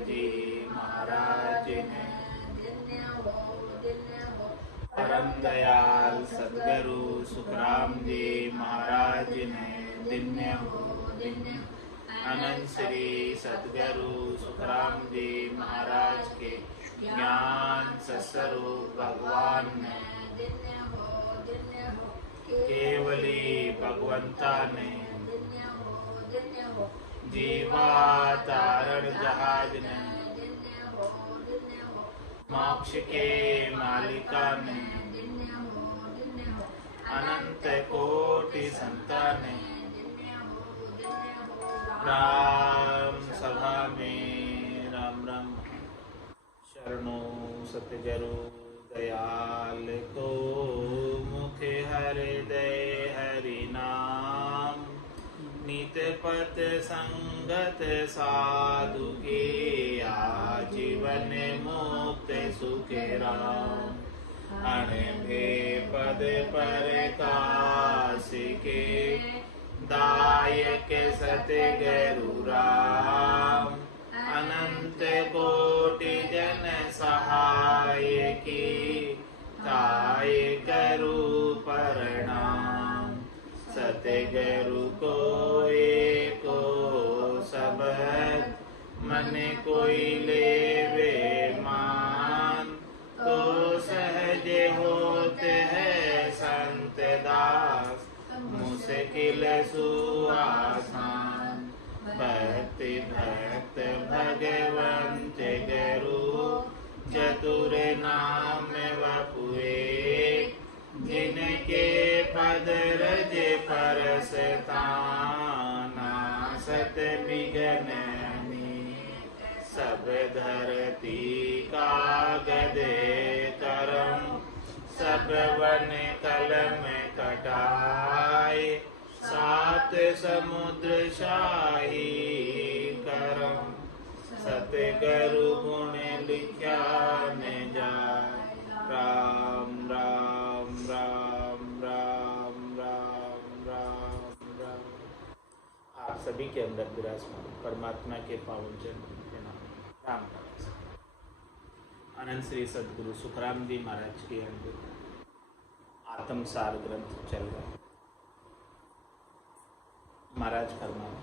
जी महाराज ने, परम दयाल सदगुरु सुखराम जी महाराज ने, दिन्य हो दिन्य। अनंत श्री सदगुरु सुखराम जी महाराज के ज्ञान सस्वरूप भगवान ने, केवली भगवंता ने, जीवा तारण जहाज ने, मोक्ष के मालिका ने, अनंत कोटि संतान ने, राम सभा में राम राम। शरणो सतगुरु दयाल को, मुखे हृदय हरि नाम। नित पथ संगत साधु के, आजीवन मुक्त सुखे राम। अणभे पद पर काश के, दायक सतगुरु राम। अनंत कोटि जन सहाय की, ताय करू प्रणाम। सतगुरु को एको सबद, मन कोई लेवे मान। तो सहज होते हैं संत दास, मुश्किल सुआसान। भक्ति भक्त भगवंत गुरु, चतुर नाम वपुए। जिनके पद रज परसताना, सत विघ्न सब धरती कागद करम। सब वन कलम कटाए, सात समुद्र शाही करम। सतगुरु गुण लिख्या न जाए, राम राम राम राम राम राम राम। आप सभी के अंदर विराजमान परमात्मा के पावन जन्म के नाम राम राम। अनंत श्री सदगुरु सुखराम जी महाराज के अंदर आत्मसार ग्रंथ चल रहा है। महाराज फरमान,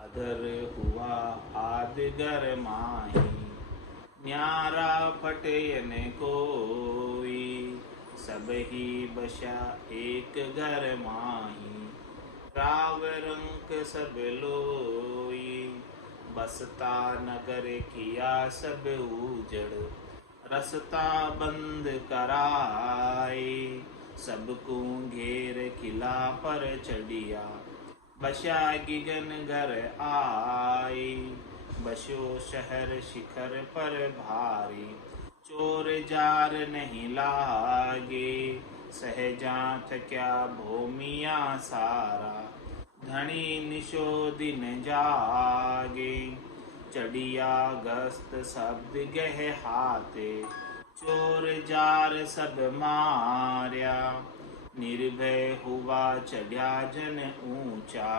अधर हुआ आदिगर माही। न्यारा फटेन कोई, सब ही बशा एक घर माही। राव रंक सब लोई, बसता नगर किया सब उजड़। रसता बंद कराए, सबको घेर किला पर चढ़िया। बशा गिगन घर आए, बशो शहर शिखर पर भारी। चोर जार नहीं लागे, सहजात क्या भूमिया सारा। धनी निशो दिन जागे, चढ़िया गस्त शब्द गह हाथे। चोर जार सब मार्या, निर्भय हुआ चढ़िया जन ऊंचा।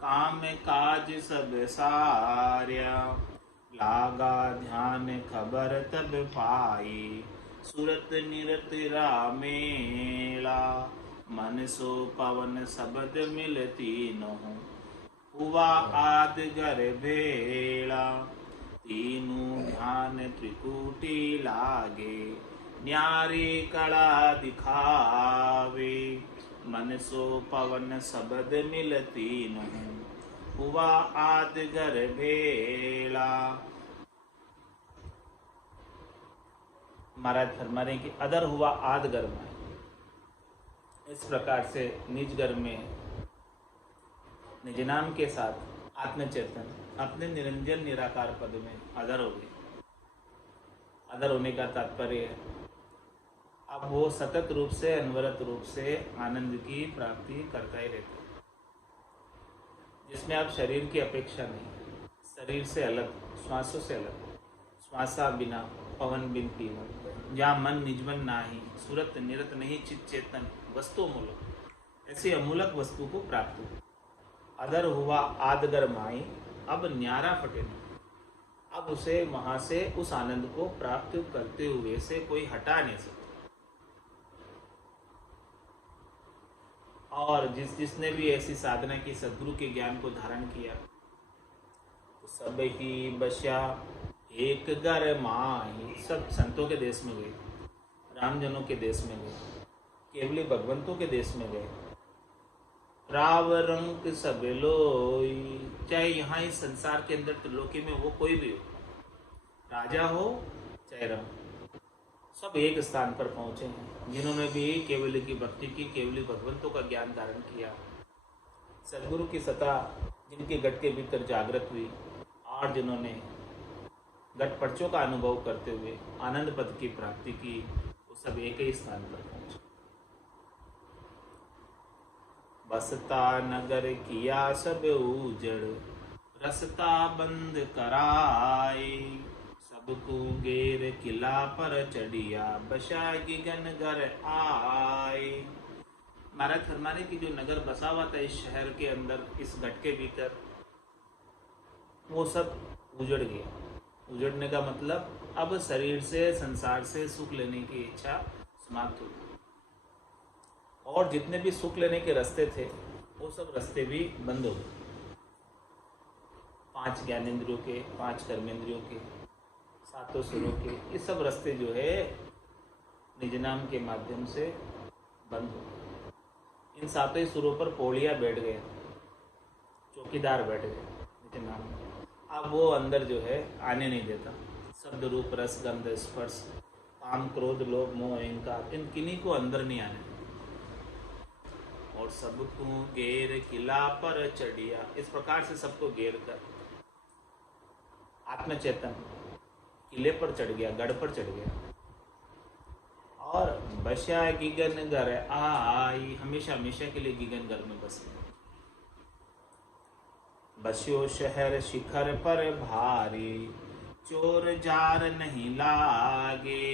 काम काज सब सार्या, लागा ध्यान खबर तब पाई। सुरत निरत रामेला, मन सो पवन शब्द मिलती नहु। हुआ आद गर भेला, तीनों ध्यान त्रिकुटी लागे। न्यारी कला दिखावे, मन सो पवन शब्द मिलती नहु। हुआ आद गर भेला। महाराज फरमा रहे कि अदर हुआ आद गर में। इस प्रकार से निज घर में निज नाम के साथ आत्मचेतन अपने निरंजन निराकार पद में अधर हो गए। अधर होने का तात्पर्य है अब वो सतत रूप से अनवरत रूप से आनंद की प्राप्ति करता ही रहता है, जिसमें अब शरीर की अपेक्षा नहीं, शरीर से अलग, श्वासों से अलग। श्वासा बिना पवन बिन पीवन, जहाँ मन निजमन नाही, सूरत निरत नहीं चित चेतन वस्तु मूलक, ऐसी अमूलक वस्तु को प्राप्त हो। अदर हुआ आदगर माई, अब न्यारा फटे नहीं। अब उसे वहां से उस आनंद को प्राप्त करते हुए से कोई हटा नहीं सकता। और जिसने भी ऐसी साधना की, सदगुरु के ज्ञान को धारण किया, तो सब ही बस्या एक घर माई। सब संतों के देश में गए, रामजनों के देश में गए, केवली भगवंतों के देश में गए। राव रंग सब लोई, चाहे यहाँ इस संसार के अंदर त्रिलोकी में वो कोई भी हो, राजा हो चाहे रंग, सब एक स्थान पर पहुंचे हैं, जिन्होंने भी केवली की भक्ति की, केवली भगवंतों का ज्ञान धारण किया। सदगुरु की सत्ता जिनके गट के भीतर जागृत हुई, और जिन्होंने गट पर्चों का अनुभव करते हुए आनंद पद की प्राप्ति की, वो सब एक ही स्थान पर पहुंचे। बसता नगर किया सब उजड़, रसता बंद कराए। सबको गेर किला पर चढ़िया, बसा गिगन घर आए। महाराज फरमाने की जो नगर बसा हुआ था इस शहर के अंदर, इस गट के भीतर, वो सब उजड़ गया। उजड़ने का मतलब अब शरीर से, संसार से सुख लेने की इच्छा समाप्त हो गई, और जितने भी सुख लेने के रास्ते थे वो सब रास्ते भी बंद हो गए। 5 ज्ञानेंद्रियों के, 5 कर्मेंद्रियों के, 7 सुरों के, ये सब रास्ते जो है निज नाम के माध्यम से बंद हो गए। इन 7 सुरों पर पौड़िया बैठ गए, चौकीदार बैठ गए निज नाम में। अब वो अंदर जो है आने नहीं देता। शब्द रूप रस गंध स्पर्श काम क्रोध लोभ मोह अहंकार, इन किन्हीं को अंदर नहीं आने देता। और सबको घेर किला पर चढ़िया, इस प्रकार से सबको घेर कर आत्मचेतन किले पर चढ़ गया, गढ़ पर चढ़ गया। और बसा गिगन घर आई, हमेशा हमेशा के लिए गिगन घर में बस गया। बस्यो शहर शिखर पर भारी, चोर जार नहीं लागे।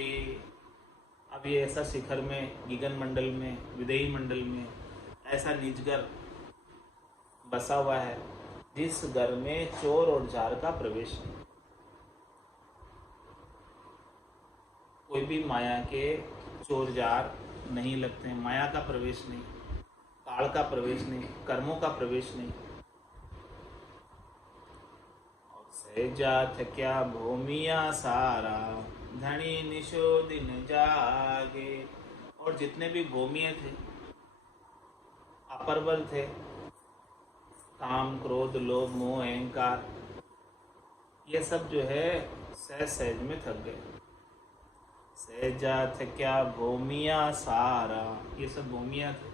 अब ये ऐसा शिखर में, गिगन मंडल में, विदेही मंडल में ऐसा निजगर बसा हुआ है जिस घर में चोर और जार का प्रवेश नहीं। कोई भी माया के चोर जार नहीं लगते हैं, माया का प्रवेश नहीं, काल का प्रवेश नहीं, कर्मों का प्रवेश नहीं। सहजात क्या भूमिया सारा, धनी निशो दिन जागे। और जितने भी भूमिये थे, अपरबल थे, काम क्रोध लोभ मोह अहंकार, ये सब जो है सहज सहज में थक गए। सहजात क्या भूमिया सारा, ये सब भूमिया थे,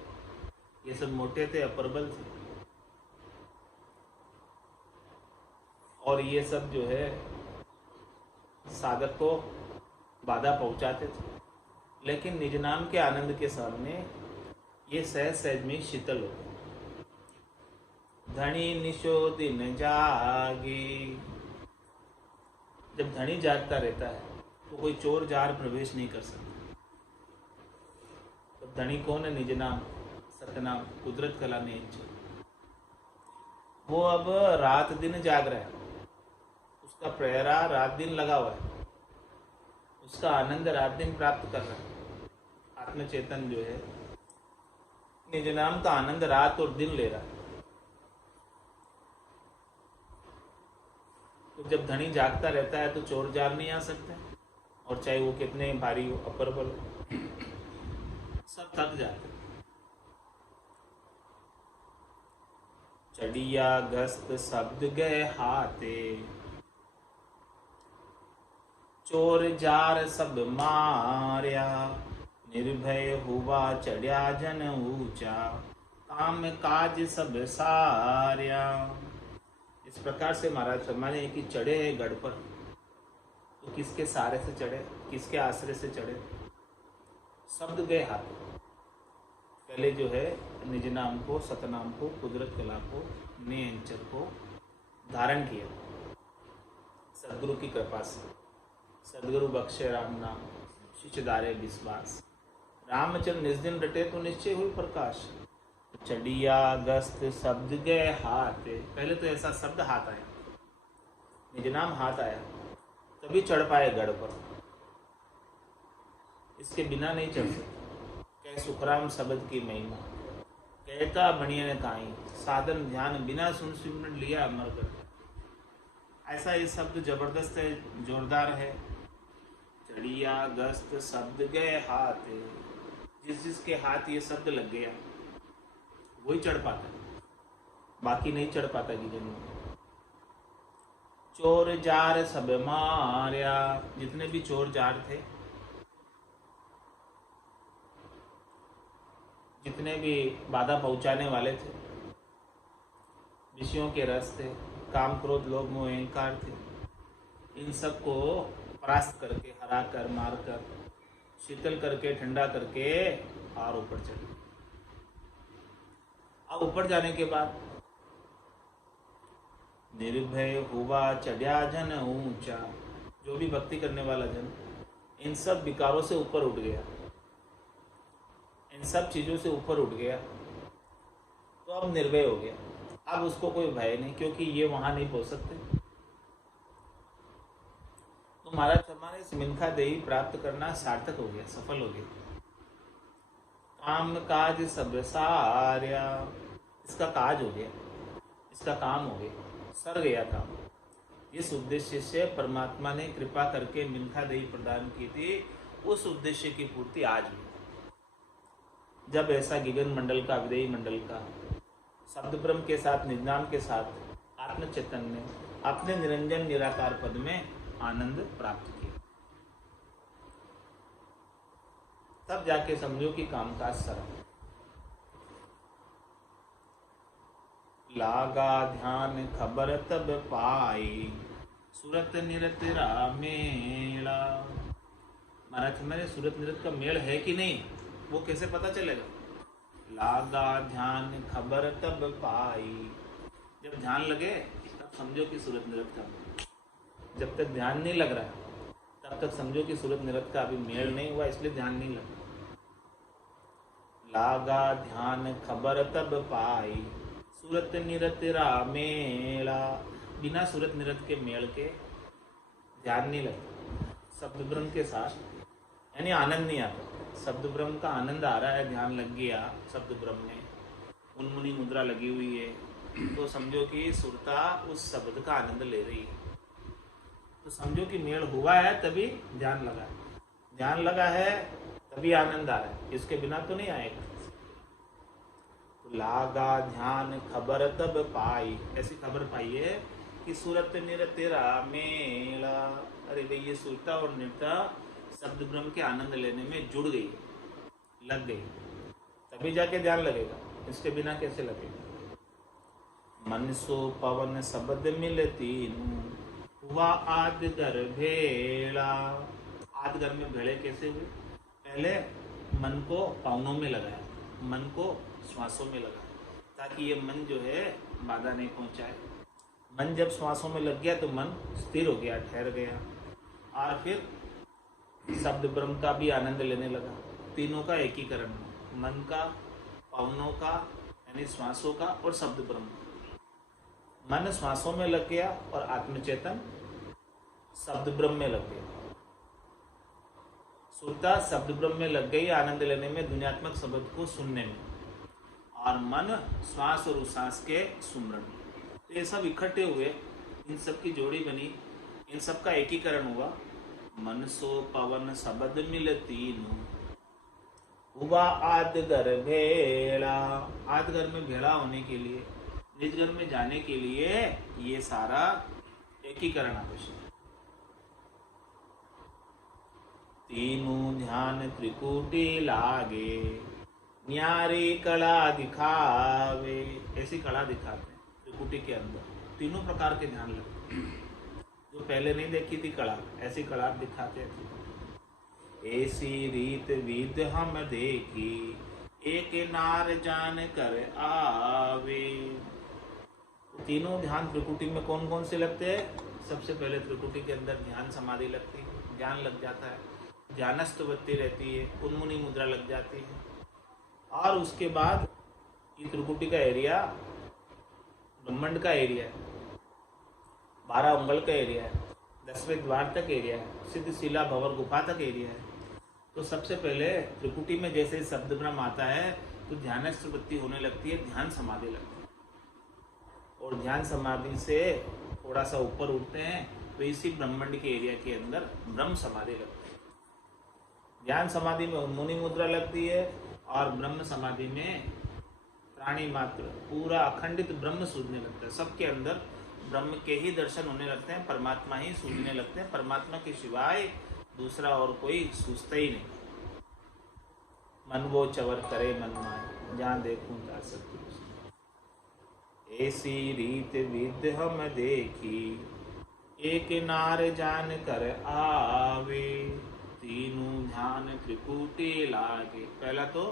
ये सब मोटे थे, अपरबल थे, और ये सब जो है साधक को बाधा पहुंचाते थे। लेकिन निज नाम के आनंद के सामने ये सहज सहज में शीतल हो गए। धनी निशो दिन जागे, जब धनी जागता रहता है तो कोई चोर जार प्रवेश नहीं कर सकता। तो धनी कौन है? निज नाम, सतनाम, कुदरत कला ने इच्छा। वो अब रात दिन जाग रहा है, उसका प्रेरा रात दिन लगा हुआ है, उसका आनंद रात दिन प्राप्त कर रहा है। आत्मचेतन जो है निज नाम का आनंद रात और दिन ले रहा है। तो जब धनी जागता रहता है तो चोर जार नहीं आ सकते, और चाहे वो कितने भारी हो, अपरबल हो, सब थक जाते। चढ़िया गस्त शब्द गए हाथे, चोर जार सब मार्या। निर्भय हुआ चढ़िया जन ऊंचा, काम काज सब सार्या। इस प्रकार से महाराज फरमाने कि चढ़े है गढ़ पर, तो किसके सहारे से चढ़े, किसके आश्रय से चढ़े? शब्द गए हाथ। पहले जो है निज नाम को, सतनाम को, कुदरत कला को, नियंचर को धारण किया सदगुरु की कृपा से। सदगुरु बख्शे राम नाम, शिष्य दारे विश्वास। रामचंद्र निज दिन रटे तो निश्चय हुई प्रकाश। चढ़िया गस्त शब्द गए हाथ। पहले तो ऐसा शब्द हाथ आया, निज नाम हाथ आया, तभी चढ़ पाए गढ़ पर, इसके बिना नहीं चढ़ सकते। कह सुखराम शब्द की महिमा, कहता बनिए ने काई, साधन ध्यान बिना सुन सिमरन लिया अमर कर। ऐसा ये शब्द जबरदस्त है, जोरदार है। चढ़िया गस्त शब्द गए हाथ, जिसके हाथ ये शब्द लग गया वही चढ़ पाता है, बाकी नहीं चढ़ पाता गिरने में। चोर जार सब मारिया, जितने भी चोर जार थे, जितने भी बाधा पहुंचाने वाले थे, विषयों के रस थे, काम क्रोध लोभ मोह अहंकार थे, इन सब को परास्त करके, हरा कर, मार कर, शीतल करके, ठंडा करके और ऊपर चढ़े। अब ऊपर जाने के बाद निर्भय हुआ चढ़ा जन ऊंचा, जो भी भक्ति करने वाला जन इन सब विकारों से ऊपर उठ गया, इन सब चीजों से ऊपर उठ गया, तो अब निर्भय हो गया। अब उसको कोई भय नहीं, क्योंकि ये वहां नहीं पहुंच सकते। तो महाराज शर्मा ने इस मिनखा देही प्राप्त करना सार्थक हो गया, सफल हो गया। काम काज सब सार्या, इसका काज हो गया, इसका काम हो गया, सर गया काम। इस उद्देश्य से परमात्मा ने कृपा करके मिनखा देही प्रदान की थी, उस उद्देश्य की पूर्ति आज हुई। जब ऐसा गिगन मंडल का, विदेही मंडल का शब्द ब्रह्म के साथ, निजनाम के साथ आत्म चैतन्य ने अपने निरंजन निराकार पद में आनंद प्राप्त किया, तब जाके समझो कि कामकाज सरल। लागा ध्यान खबर तब पाई, सूरत निरत रामेला। महाराज मेरे सूरत निरत का मेल है कि नहीं, वो कैसे पता चलेगा? लागा ध्यान खबर तब पाई, जब ध्यान लगे तब समझो कि सूरत निरत का मेल। जब तक ध्यान नहीं लग रहा तब तक समझो कि सूरत निरत का अभी मेल नहीं हुआ, इसलिए ध्यान नहीं लगा। लागा ध्यान खबर तब पाई, सूरत निरत रामेला। बिना सूरत निरत के मेल के ध्यान नहीं लगता, शब्द ब्रह्म के साथ यानी आनंद नहीं आता। शब्द ब्रह्म का आनंद आ रहा है, ध्यान लग गया शब्द ब्रह्म में, उन्मुनी मुद्रा लगी हुई है, तो समझो कि सुरता उस शब्द का आनंद ले रही है, तो समझो कि मेल हुआ है, तभी ध्यान लगा है। ध्यान लगा है तभी आनंद आ रहा है, इसके बिना तो नहीं आएगा। तो लागा ध्यान खबर तब पाई, ऐसी खबर पाई है कि सूरत निरत रामेला। अरे भाई ये सुरता और निरता शब्द ब्रह्म के आनंद लेने में जुड़ गई, लग गई, तभी जाके ध्यान लगेगा, इसके बिना कैसे लगेगा। मन सो पवन शब्द मिलती हुआ आदगर भेड़ा। आदगर में भेड़े कैसे हुए? पहले मन को पावनों में लगाया, मन को श्वासों में लगाया, ताकि ये मन जो है बाधा नहीं पहुंचाए। मन जब श्वासों में लग गया तो मन स्थिर हो गया, ठहर गया, और फिर शब्द ब्रह्म का भी आनंद लेने लगा। तीनों का एकीकरण, मन का, पावनों का यानी श्वासों का, और शब्द ब्रह्म। मन श्वासों में लग गया और आत्मचेतन शब्द ब्रह्म में लग गया। सुरता शब्द ब्रह्म में लग गई आनंद लेने में, दुनियात्मक शब्द को सुनने में, और मन श्वास और उश्वास के सुमरण में। तो ये सब इकट्ठे हुए, इन सब की जोड़ी बनी, इन सब का एकीकरण हुआ। मन सो पवन शब्द मिलती हुआ आदगर भेड़ा। आदगर में भेड़ा होने के लिए, निजगर में जाने के लिए ये सारा एकीकरण आवश्यक है। तीनों ध्यान त्रिकुटी लागे, न्यारी कला दिखावे। ऐसी कला दिखाते हैं त्रिकुटी के अंदर, तीनों प्रकार के ध्यान लगते, जो पहले नहीं देखी थी कला, ऐसी कला दिखाते थे। ऐसी रीत विद हम देखी, एक नार जान कर आवे। तीनों ध्यान त्रिकुटी में कौन कौन से लगते हैं? सबसे पहले त्रिकुटी के अंदर ध्यान समाधि लगती है, ध्यान लग जाता है, ध्यानस्थ वृत्ति रहती है, उन्मुनी मुद्रा लग जाती है, और उसके बाद ये त्रिकुटी का एरिया ब्रह्मांड का एरिया है, 12 उंगल का एरिया है, 10वें द्वार तक एरिया है, सिद्ध शिला भंवर गुफा तक एरिया है। तो सबसे पहले त्रिकुटी में जैसे शब्द ब्रह्म आता है तो ध्यानस्थ वृत्ति होने लगती है, ध्यान समाधि लगती है, और ध्यान समाधि से थोड़ा सा ऊपर उठते हैं तो इसी ब्रह्मांड के एरिया के अंदर ब्रह्म समाधि लगती है। ध्यान समाधि में मुनि मुद्रा लगती है और ब्रह्म समाधि में प्राणी मात्र पूरा अखंडित ब्रह्म सूझने लगता है। सबके अंदर ब्रह्म के ही दर्शन होने लगते हैं, परमात्मा ही सूझने लगते हैं, परमात्मा के सिवाय दूसरा और कोई सूझता ही नहीं। मन वो चवर करे मन माए, जहाँ देखूं जा सकती ऐसी रीत विद हम देखी, एक नार जान कर आवे, तीनों ध्यान त्रिकुटी लागे। पहला तो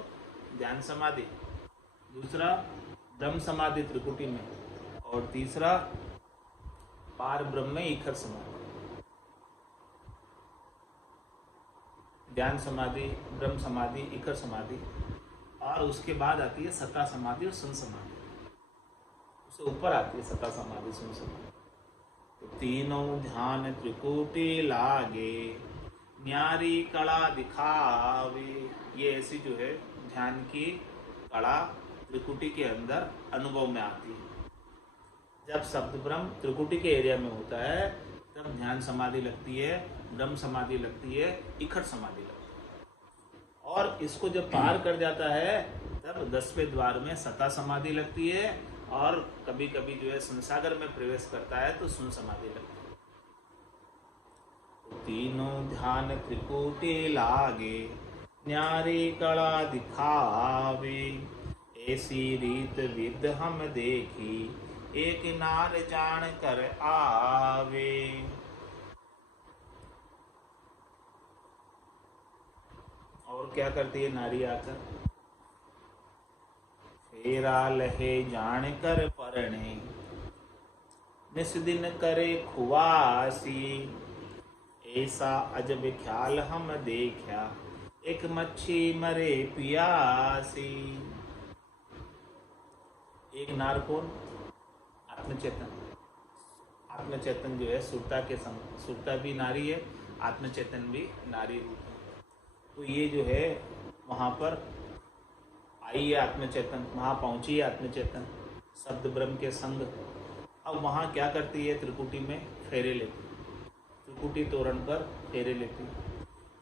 ध्यान समाधि, दूसरा ब्रह्म समाधि त्रिकुटी में, और तीसरा पार ब्रह्म में इखर समाधि। ध्यान समाधि, ब्रह्म समाधि, इखर समाधि, और उसके बाद आती है सत्ता समाधि और सुन समाधि। उससे ऊपर आती है सत्ता समाधि, सुन समाधि। तो तीनों ध्यान त्रिकुटी लागे, न्यारी कला दिखावे। ये ऐसी जो है ध्यान की कला त्रिकुटी के अंदर अनुभव में आती है। जब शब्द ब्रह्म त्रिकुटी के एरिया में होता है तब ध्यान समाधि लगती है, ब्रह्म समाधि लगती है, इखट समाधि लगती है। और इसको जब पार कर जाता है तब 10वें द्वार में सता समाधि लगती है, और कभी कभी जो है संसागर में प्रवेश करता है तो सुन समाधि लगती है। तो तीनों ध्यान त्रिकुटी लागे, न्यारी कला दिखावे, ऐसी रीत विद हम देखी, एक नार जान कर आवे। और क्या करती है नारी आकर? फेरा लहे जान कर परणे, निस दिन करे खुवासी, ऐसा अजब ख्याल हम देखा, एक मच्छी मरे पियासी। एक नार कौन? आत्मचेतन। आत्मचेतन जो है सुरता के संग, सुरता भी नारी है, आत्मचेतन भी नारी रूप है। तो ये जो है वहाँ पर आई है आत्मचेतन, वहाँ पहुँची है आत्मचेतन शब्द ब्रह्म के संग। अब वहाँ क्या करती है? त्रिकुटी में फेरे लेती, त्रिकुटी तोरण पर फेरे लेती।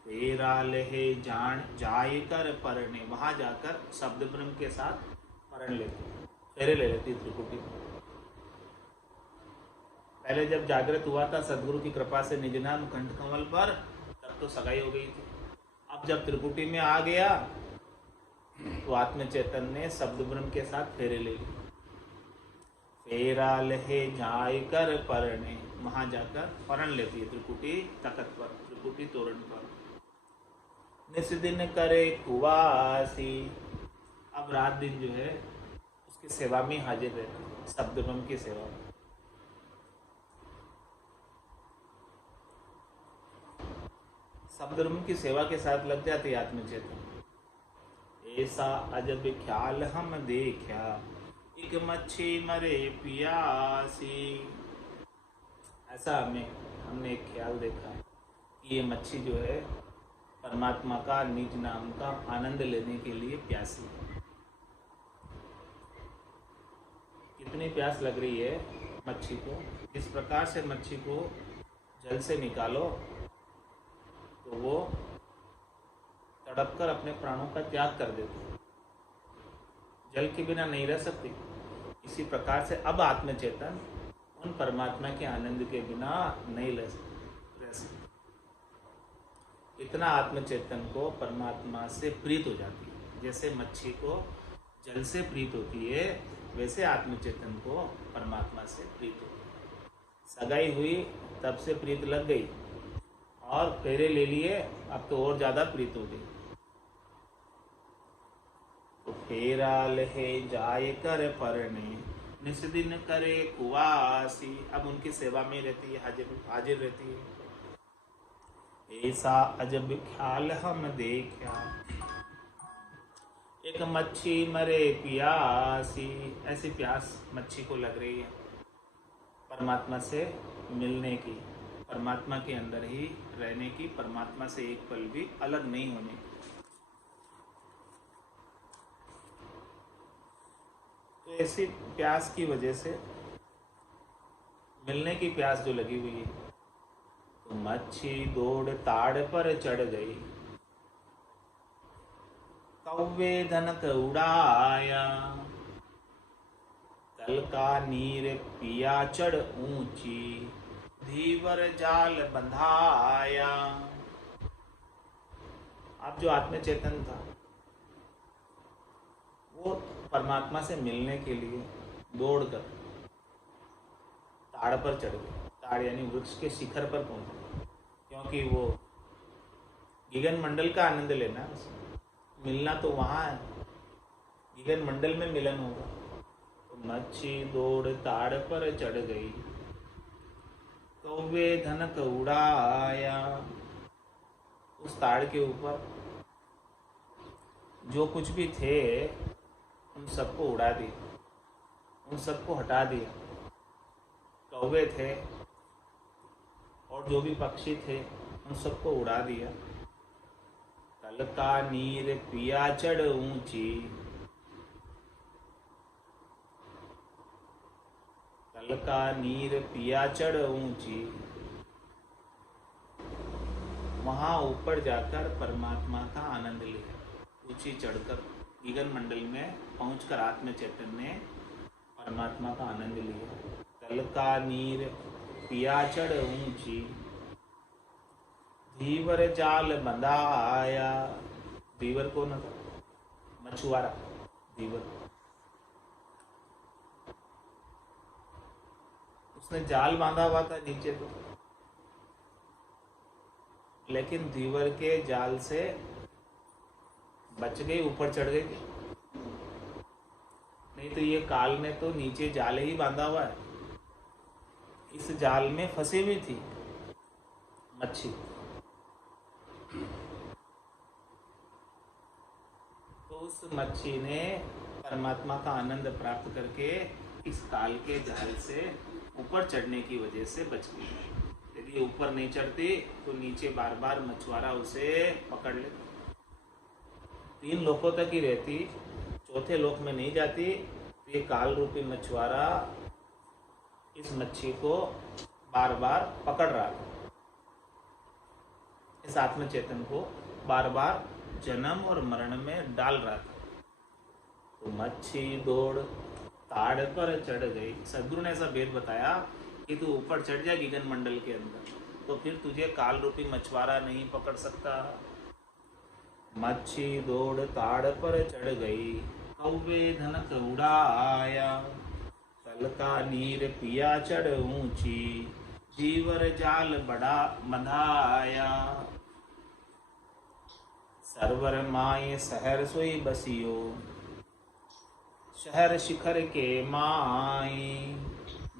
फेरा लहे जान जाय कर परने, वहाँ जाकर शब्द ब्रह्म के साथ परण लेती, फेरे ले लेती त्रिकुटी में। पहले जब जागृत हुआ था सदगुरु की कृपा से निज नाम कंठ कमल पर, तब तो सगाई हो गई थी। अब जब त्रिकुटी में आ गया तो आत्मचेतन ने शब्द ब्रह्म के साथ फेरे ले ली। फेरा लहे जाय कर परणे, वहां जाकर परण लेती है त्रिकुटी तकत पर, त्रिकुटी तोरण पर। निस दिन करे कुवासी, अब रात दिन जो है उसकी सेवा में हाजिर रहती है, शब्द ब्रह्म की सेवा में। शब्द ब्रह्म की सेवा के साथ लग जाती है आत्मचेतन। ऐसा अजब ख्याल हम देखा, एक मच्छी मरे पियासी। ऐसा हमने एक ख्याल देखा कि ये मच्छी जो है परमात्मा का निज नाम का आनंद लेने के लिए प्यासी है। कितनी प्यास लग रही है मच्छी को। इस प्रकार से मच्छी को जल से निकालो तो वो तड़प कर अपने प्राणों का त्याग कर देती है, जल के बिना नहीं रह सकती। इसी प्रकार से अब आत्मचेतन उन परमात्मा के आनंद के बिना नहीं रह सकती। इतना आत्मचेतन को परमात्मा से प्रीत हो जाती है। जैसे मच्छी को जल से प्रीत होती है, वैसे आत्मचेतन को परमात्मा से प्रीत होती है। सगाई हुई तब से प्रीत लग गई और फेरे ले लिए, अब तो और ज़्यादा प्रीत हो गई। तो फेरा लहे जाय कर परणे, निस दिन करे कुवासी, अब उनकी सेवा में रहती है, हाजिर रहती है। ऐसा अजब ख्याल हम देखा, एक मच्छी मरे प्यासी, ऐसी प्यास मच्छी को लग रही है परमात्मा से मिलने की, परमात्मा के अंदर ही रहने की, परमात्मा से एक पल भी अलग नहीं होने की। तो ऐसी प्यास की वजह से, मिलने की प्यास जो लगी हुई है, तो मच्छी दौड़ ताड़ पर चढ़ गई, कौवे धनक उड़ाया, तल का नीर पिया चढ़ ऊंची, धीवर जाल बंधाया। आप जो आत्म चेतन था वो परमात्मा से मिलने के लिए दौड़कर ताड़ पर चढ़ गए। ताड़ यानी वृक्ष के शिखर पर पहुंचे, क्योंकि वो गगन मंडल का आनंद लेना है उसे, मिलना तो वहां है, गगन मंडल में मिलन होगा। तो मच्छी दौड़ ताड़ पर चढ़ गई, कौवे धनक उड़ाया। उस ताड़ के ऊपर जो कुछ भी थे उन सबको उड़ा दिया, उन सबको हटा दिया। कौवे थे और जो भी पक्षी थे उन सबको उड़ा दिया। तल का नीर पिया चढ़ ऊंची, तल का नीर पिया चढ़ ऊंची। वहां ऊपर जाकर परमात्मा का आनंद लिया, ऊंची चढ़कर गगन मंडल में पहुंचकर आत्म चैतन्य ने परमात्मा का आनंद लिया। तल का नीर पिया चढ़ ऊंची, धीवर जाल बंधाया। धीवर कौन था? मछुआरा, धीवर। उसने जाल बांधा हुआ था नीचे तो, लेकिन धीवर के जाल से बच गई, ऊपर चढ़ गई। नहीं तो ये काल ने तो नीचे जाल ही बांधा हुआ है, इस जाल में फंसी हुई थी मच्छी। तो उस मच्छी ने परमात्मा का आनंद प्राप्त करके इस काल के जाल से ऊपर चढ़ने की वजह से बच गई। यदि ऊपर नहीं चढ़ती तो नीचे बार बार मछुआरा उसे पकड़ लेता, 3 लोकों तक ही रहती, चौथे लोक में नहीं जाती। तो ये काल रूपी मछुआरा इस मच्छी को बार बार पकड़ रहा था, इस आत्म चेतन को बार बार जन्म और मरण में डाल रहा था। तो मच्छी दौड़ ताड़ पर चढ़ गई। सदगुरु ने ऐसा भेद बताया कि तू ऊपर चढ़ जा गगन मंडल के अंदर, तो फिर तुझे काल रूपी मछुआरा नहीं पकड़ सकता। मच्छी दौड़ ताड़ पर चढ़ गई, कौवे धनक उड़ाया, तल का नीर पिया चढ़ ऊंची, जीवर जाल बड़ा बंधाया। सरवर माए शहर सोई बसियो, शहर शिखर के माई,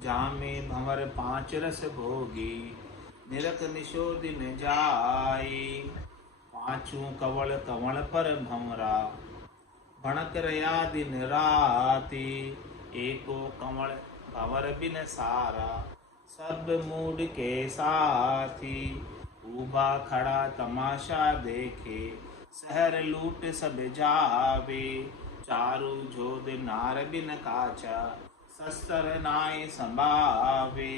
जामे भंवर 5 रस भोगी, निरख निशोदिन जाई। 5 कवल कंवल पर भंवरा, भणक रया दिन राती। एको कंवल भंवर बिन सारा, सब मूड के साथी। ऊबा खड़ा तमाशा देखे, शहर लूट सब जावे। चारू जोध नार बिन काचा, शस्त्र नाय संभावे।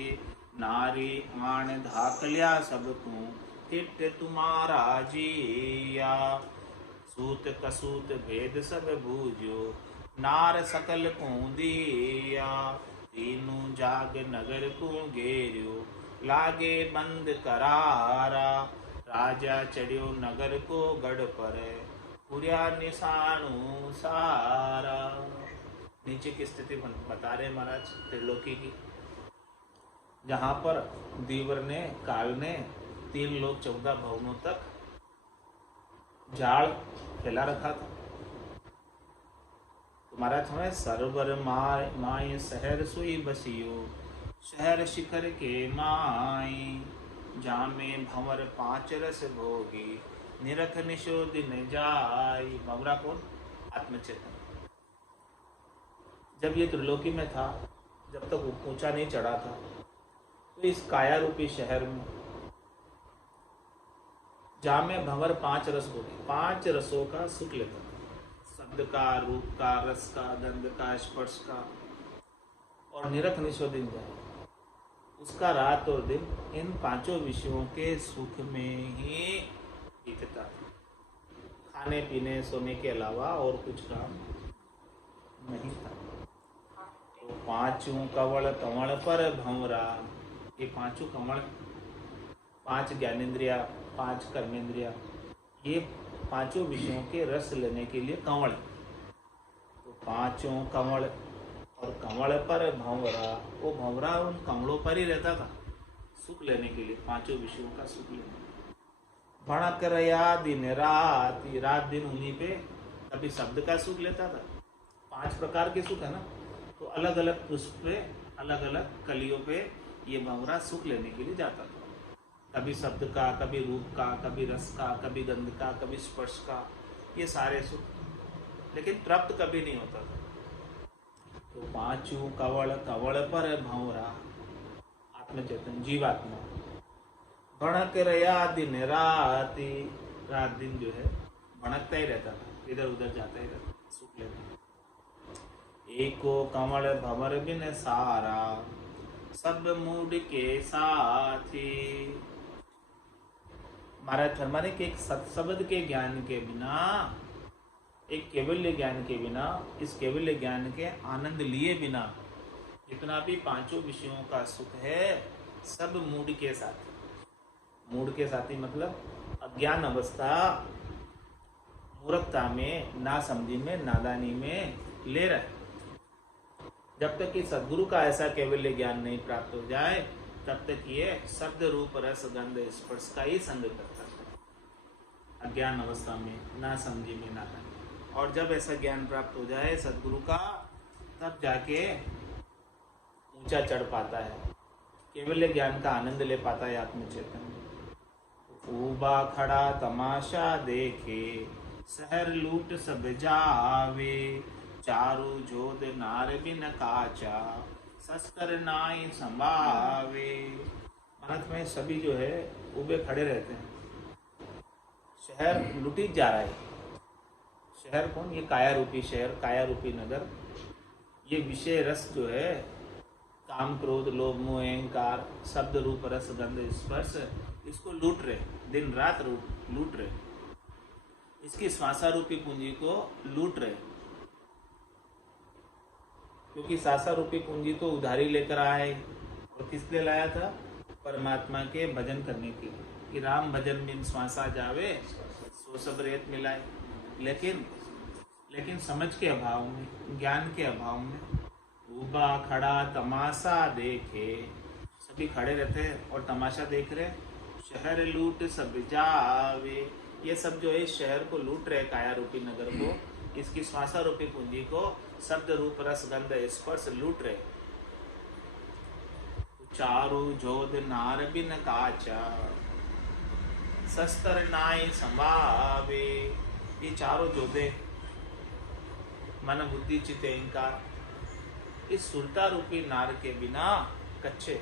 नारी आण धाकलिया सबको, किट तुम्हारा जिया। सूत कसूत भेद सब बूझो, नार सकल को दिया। तीनों जाग नगर को घेरियो, लागे बंद करारा। राजा चढ़ियो नगर को गढ़ पर, पुर्या निशानु सारा। नीचे की स्थिति बता रहे महाराज त्रिलोकी की, जहाँ पर दीवर ने, काल ने 3 लोक 14 भवनों तक जाल फैला रखा था। तो महाराज हमें सरवर माय शहर सोई बसियो, शहर शिखर के माई। जामे भंवर 5 रस भोगी, निरख निशोदिन जाई। भंवरा कौन? आत्मचेतन। जब ये त्रिलोकी में था, जब तक ऊंचा नहीं चढ़ा था, तो इस काया रूपी शहर में जामे भंवर 5 रस होते, 5 रसों का सुख लेता था। शब्द का, रूप का, रस का, गंध का, स्पर्श का, और निरख निशोदिन जाए उसका रात और दिन इन 5 विषयों के सुख में ही बीतता था। खाने पीने सोने के अलावा और कुछ काम नहीं था। तो 5 कवल कंवल पर भंवरा, ये 5 कमल, 5 ज्ञानेन्द्रिया, 5 कर्मेंद्रिया, ये 5 विषयों के रस लेने के लिए कंवल। तो 5 कंवल और कंवल पर भंवरा, वो भंवरा उन कंवलों पर ही रहता था सुख लेने के लिए, 5 विषयों का सुख लेने। भणक रया दिन रात, रात दिन उन्हीं पे कभी शब्द का सुख लेता था। 5 प्रकार के सुख है ना, तो अलग अलग पुष्प पे, अलग अलग कलियों पे ये भंवरा सुख लेने के लिए जाता था। कभी शब्द का, कभी रूप का, कभी रस का, कभी गंध का, कभी स्पर्श का, ये सारे सुख, लेकिन तृप्त कभी नहीं होता था। तो 5 कवल कवल पर भंवरा, आत्मचेतन जीवात्मा, भणक रया दिन रात, रात दिन जो है भणकता ही रहता था, इधर उधर जाता ही रहता, सुख लेता। एको कमल भंवर बिन सारा, सब मूड के साथी। महाराज फरमाने के एक सत्शब्द के ज्ञान के बिना, एक केवल्य ज्ञान के बिना, इस केवल्य ज्ञान के आनंद लिए बिना जितना भी 5 विषयों का सुख है, सब मूड के साथ, मूड के साथी मतलब अज्ञान अवस्था, मूर्खता में, नासमझी में, नादानी में ले रहे। जब तक कि सद्गुरु का ऐसा केवल्य ज्ञान नहीं प्राप्त हो जाए, तब तक ये शब्द रूप रस गंध स्पर्श का ही संग करता है अज्ञान अवस्था में, नासमझी में, नादानी। और जब ऐसा ज्ञान प्राप्त हो जाए सद्गुरु का, तब जाके ऊंचा चढ़ पाता है, केवल्य ज्ञान का आनंद ले पाता है आत्मचेतन। ऊबा खड़ा तमाशा देखे, शहर लूट सब जावे, चारू जोध नार बिन काचा, सस्कर नाई संभावे। भारत में सभी जो है उबे खड़े रहते हैं, शहर लुटी जा रहा है। शहर कौन? ये काया रूपी शहर, काया रूपी नगर, ये विषय रस जो है, काम क्रोध लोभ मोह अहंकार, शब्द रूप रस गंध स्पर्श, इसको लूट रहे, दिन रात लूट रहे, इसकी श्वासा रूपी पूंजी को लूट रहे। क्योंकि सासा रूपी पूंजी तो उधारी लेकर आए, और किस लिए लाया था? परमात्मा के भजन करने के लिए, कि राम भजन बिन श्वासा जावे, सो सब रेत मिलाए। लेकिन समझ के अभाव में, ज्ञान के अभाव में, ऊबा खड़ा तमाशा देखे, सभी खड़े रहते हैं और तमाशा देख रहे, शहर लूट सब जावे, ये सब जो है इस शहर को लूट रहे, काया रूपी नगर को, इसकी श्वासा रूपी पूंजी को शब्द रूप रस गंध स्पर्श लूट रहे। चारु जोध नार बिन काचा, शस्त्र नाई संभावे। ये चारों जोधे, मन बुद्धि चित्त अहंकार, इस सुरता रूपी नार के बिना कच्चे।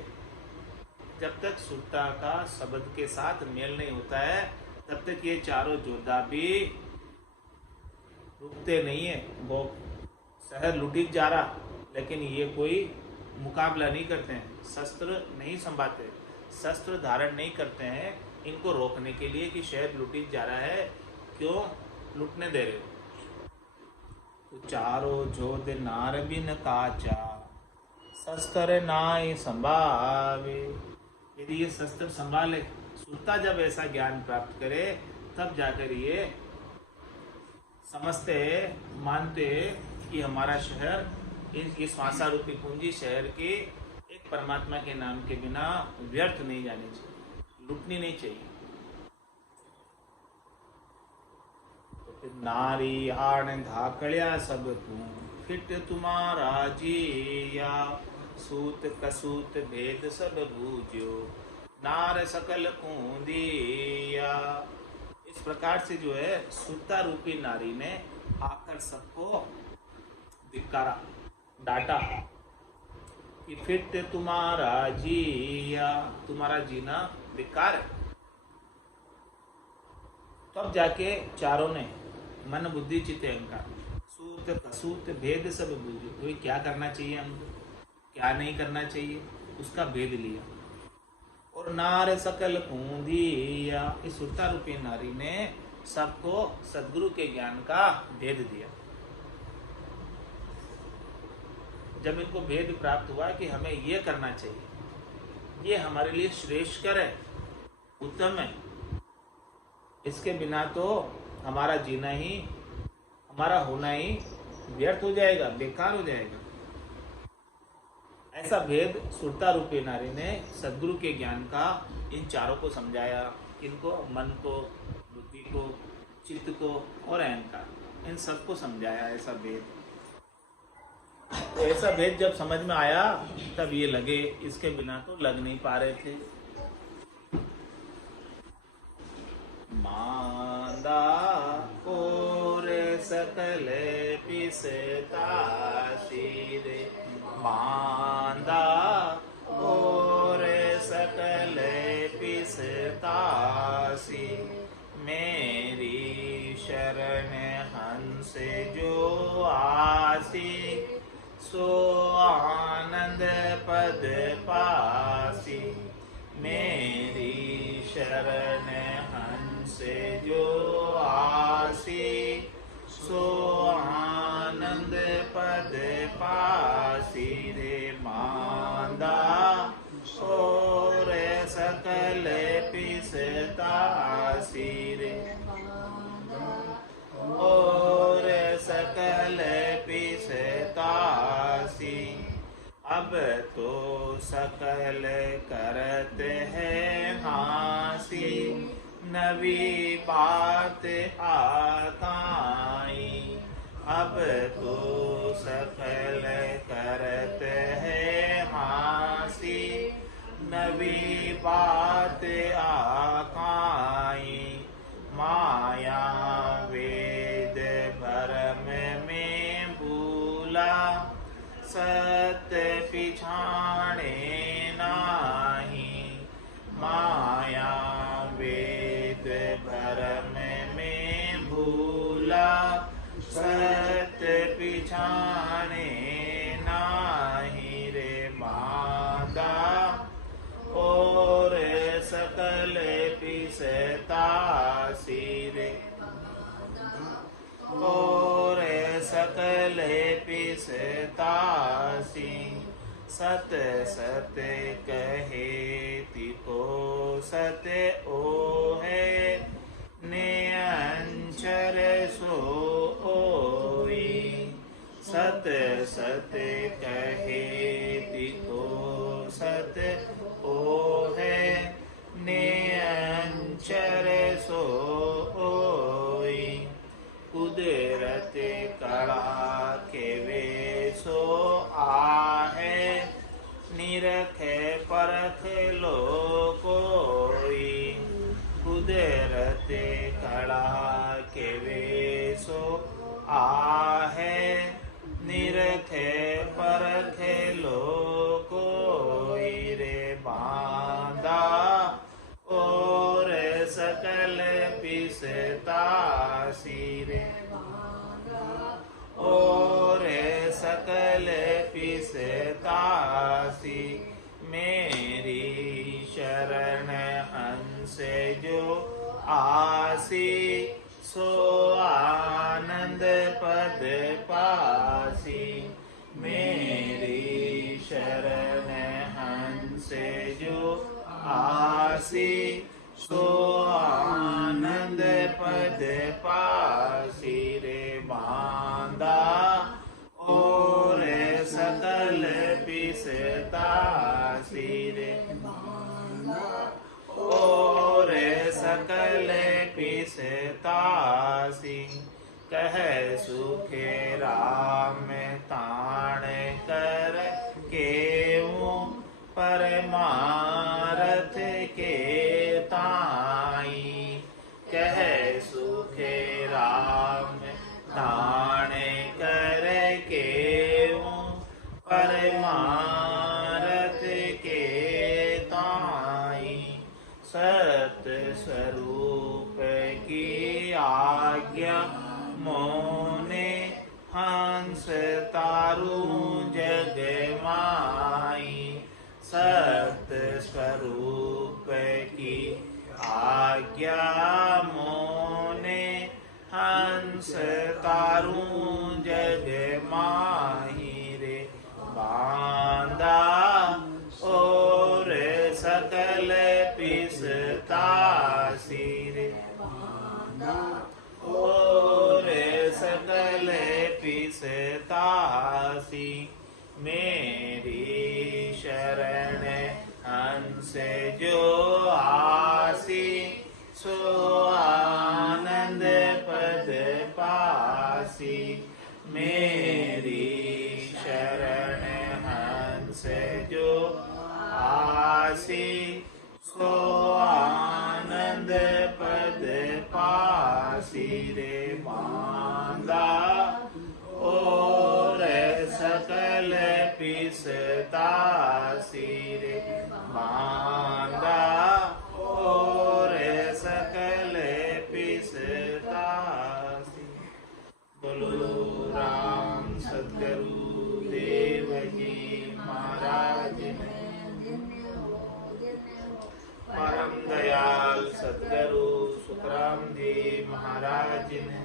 जब तक सुरता का शब्द के साथ मेल नहीं होता है, तब तक ये चारों जोधा भी रुकते नहीं है। वो शहर लुटी जा रहा, लेकिन ये कोई मुकाबला नहीं करते हैं, शस्त्र नहीं संभालते, शस्त्र धारण नहीं करते हैं इनको रोकने के लिए कि शहर लुटी जा रहा है, क्यों लुटने दे रहे हो। चारों जोध नार बिन काचा, शस्त्र नाई संभावे। यदि ये शस्त्र संभाले, सुरता जब ऐसा ज्ञान प्राप्त करे, तब जाकर ये समझते मानते कि हमारा शहर, इनकी श्वासा रूपी पूंजी शहर के एक परमात्मा के नाम के बिना व्यर्थ नहीं जानी चाहिए, लुटनी नहीं चाहिए। तो फिर नारी हाण धाकड़िया सब तू, फिट तुम्हारा जिया, सूत कसूत भेद सब बूझो, नार सकल कूदिया। इस प्रकार से जो है सुरता रूपी नारी ने आकर सबको धिक्कारा, डांटा कि फिट तुम्हारा जिया, तुम्हारा जीना बेकार है। तब जाके चारों ने मन बुद्धि चित्त अहंकार सूत कसूत भेद सब बूझे, कोई क्या करना चाहिए हमको, क्या नहीं करना चाहिए, उसका भेद लिया। और नार सकल कूंदिया, इस सुरता रूपी नारी ने सबको सदगुरु के ज्ञान का भेद दिया। जब इनको भेद प्राप्त हुआ कि हमें ये करना चाहिए, ये हमारे लिए श्रेष्ठकर है, उत्तम है, इसके बिना तो हमारा जीना ही, हमारा होना ही व्यर्थ हो जाएगा, बेकार हो जाएगा। ऐसा भेद सुरता रूपी नारी ने सदगुरु के ज्ञान का इन चारों को समझाया। इनको मन को, बुद्धि को, चित्त को और अहंकार, इन सबको समझाया ऐसा भेद। तो ऐसा भेद जब समझ में आया तब ये लगे, इसके बिना तो लग नहीं पा रहे थे। मांदा और सकल पिसता शीरे, मांदा और सकल पिसतासी, मेरी शरण हंस जो आसी, सो आनंद पद पासी, मेरी शरण हंस जो आसी, सो आनंद पद पासी रे। मांदा और सकल पिसतासी रे, और सकल पिसतासी, अब तो सकल करते हैं हासी, नवी बात आकाई, अब तो सकल करते हैं हासी, नवी बात आकाई, माया वेद भरम में भूला, सत्य पिछाणे नाही, माया वेद भरम में भूला, सत्य पिछाणे नाही रे। मांदा और सकल पिसतासी रे, और सकल पिसतासी, सत सत कहे तिको सत ओ है, निअंचर सोई, सत सत कहे तिको सत ओ है, निअंचर सोई, कुदरत कड़ा के वे सो आहे, निरख परख लो कोई, कुदरत कड़ा के वे सो आहे, निरख परख लो कोई रे। बांदा और सकल पिसतासी रे, और सकल पिसतासी, मेरी शरण हंस जो आसी, सो आनंद पद पासी, मेरी शरण हंस जो आसी, सो आनंद पद पासी रे। बांदा और सकल पिसतासी रे, और सकल पिसतासी, कह सुखे राम ताण कर केऊं, परमारथ के ताई, कह सुखे राम ताण स्वरूप की आज्ञा मोने हंस तारू जग माई। सत्य स्वरूप की आज्ञा मोने हंस तारू जग माही रे। बांधा और सकल पिसतासी रे। और सकल पिसतासी। मेरी शरण हंस जो आसी। सो आनंद पद पासी। मेरी शरण हंस जो आसी। सो आनंद पद पासी रे। बांधा और सकल पिसतासी रे। बांधा और सकल पिसतासी। बोलो राम सद्गुरु देव जी महाराज ने। परम दयाल सद्गुरु सुखराम जी महाराज ने।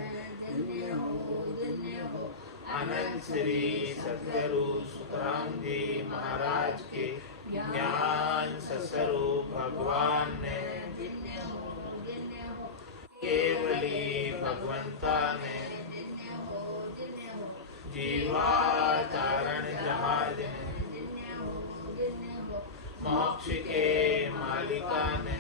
अनंत श्री सद्गुरु सुखराम जी महाराज के ज्ञान स्वरूप भगवान ने। केवली भगवंता ने। जीवाचारण जहाज ने। मोक्ष के मालिका ने।